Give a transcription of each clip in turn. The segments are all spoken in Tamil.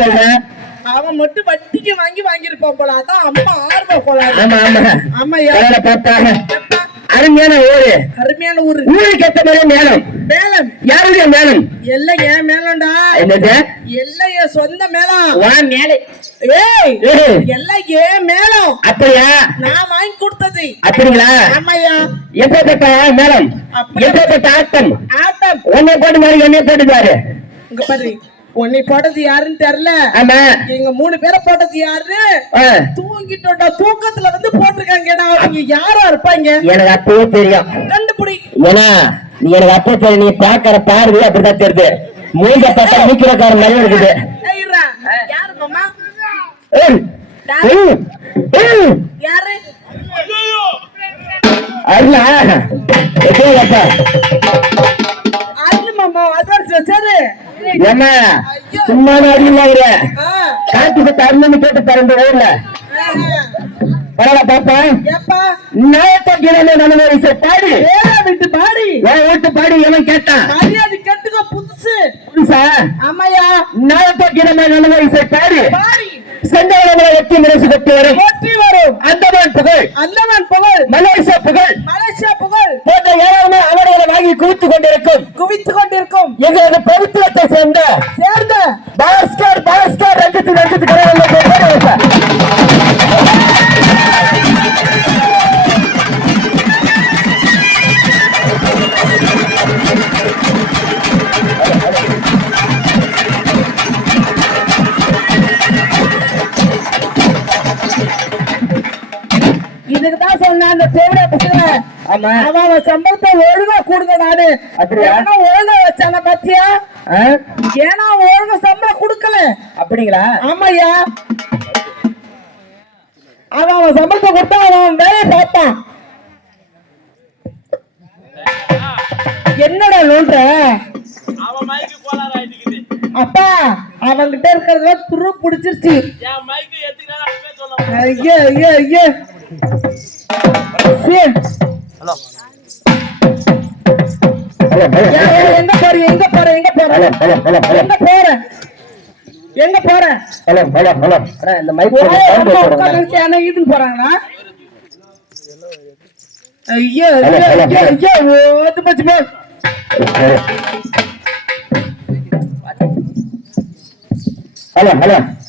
சொல்றேன். அவன் மட்டும் வட்டிக்கு வாங்கியிருப்பான் போல. அதான் அம்மா ஆர்வம் போல. ஆமா ஆமா ஆமா. பார்த்தாங்க. அருமையான ஊரு. அருமையான ஊரு. ஊருக்கு ஏத்த மாதிரி மேலம். மேலம் யாருடைய மேலம்? எல்லாம் ஏன் மேலம்டா. என்னது? எல்லாம் என் சொந்த மேலம். வா மேலே. ஏய் எல்லாம் ஏன் மேலம். அப்படியா? நான் வாங்கி கொடுத்தது. அப்படிங்களா? ஆமாய்யா. எப்பேற்பட்ட மேலம், எப்பேற்பட்ட ஆட்டம். ஆட்டம் உன்னை போட்டு மாதிரி என்னைய போட்டுப்பாரு. இங்க பாரு, உன்னை போட்டது யாருன்னு தெரியல. ஆமா, எங்க 3 பேரை போட்டது யாரு? தூங்கிட்டோட தூக்கத்துல வந்து போட்டிருக்காங்கடா. அவங்க யாரா இருப்பாங்க? எனக்கு அப்பவே தெரியும். கண்டுபிடி. ஏன்னா நீ எனக்கு அப்ப தெரியும். நீ பாக்குற பார்வை அப்படிதான் தெரியுது. மூஞ்ச பார்த்தா மூக்கிறக்காரன் நல்லா இருக்குது. யாரு மாமா? யாரு? அருளா? எப்பா அருள் மாமா. அதான் சரி. என்ன சும்மா அடியில காட்டு பத்த அருண் கேட்டு தரந்த ஊர்ல பரவாயில்ல பாப்பா. பாடி விட்டு பாடி வீட்டு பாடி எவன் கேட்டான்? மரியாதை கேட்டுக்க. புதுசு புதுசா? ஆமாயா. நாயத்தோக்கிரமே நல்ல இசை பாடி பாடி செந்தவளங்களை வெற்றி முரசு பெற்று வரும். வெற்றி வரும். அந்தமான் புகழ், அந்தமான் புகழ், மலேசியா புகழ், மலேசியா புகழ் போன்ற ஏராளமான அவர்களை வாங்கி குவித்துக் கொண்டிருக்கும் எங்களது பவித்திரத்தை சேர்ந்த பாஸ்கர் ரஞ்சித் இதுக்குதான் சொன்ன அந்த தேவையா பசங்க. அவன் சம்பளத்தை ஒழுங்கா கொடுங்க. நானு ஒழுங்கா வச்சான பாத்தியா? ஏன்னா ஒழுங்கா சம்பளம் கொடுக்கல. அப்படிங்களா? ஆமாய்யா. அவன் சம்பளத்தை கொடுத்தா அவன் வேலையை பார்த்தான். என்னடா நோன்ற? அப்பா அவன்கிட்ட இருக்கிறத துரு பிடிச்சிருச்சு. ஐயா ஐயா ஐயா. எங்க போற? இந்த மைக் போறாங்களா? ஐயா ஐயா ஓட்டு பச்சு போ.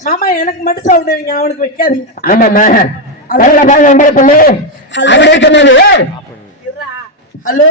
மாமா எனக்கு மட்டும் சாப்பிடுவீங்க, அவனுக்கு வைக்காதீங்க. ஆமாமா. ஹலோ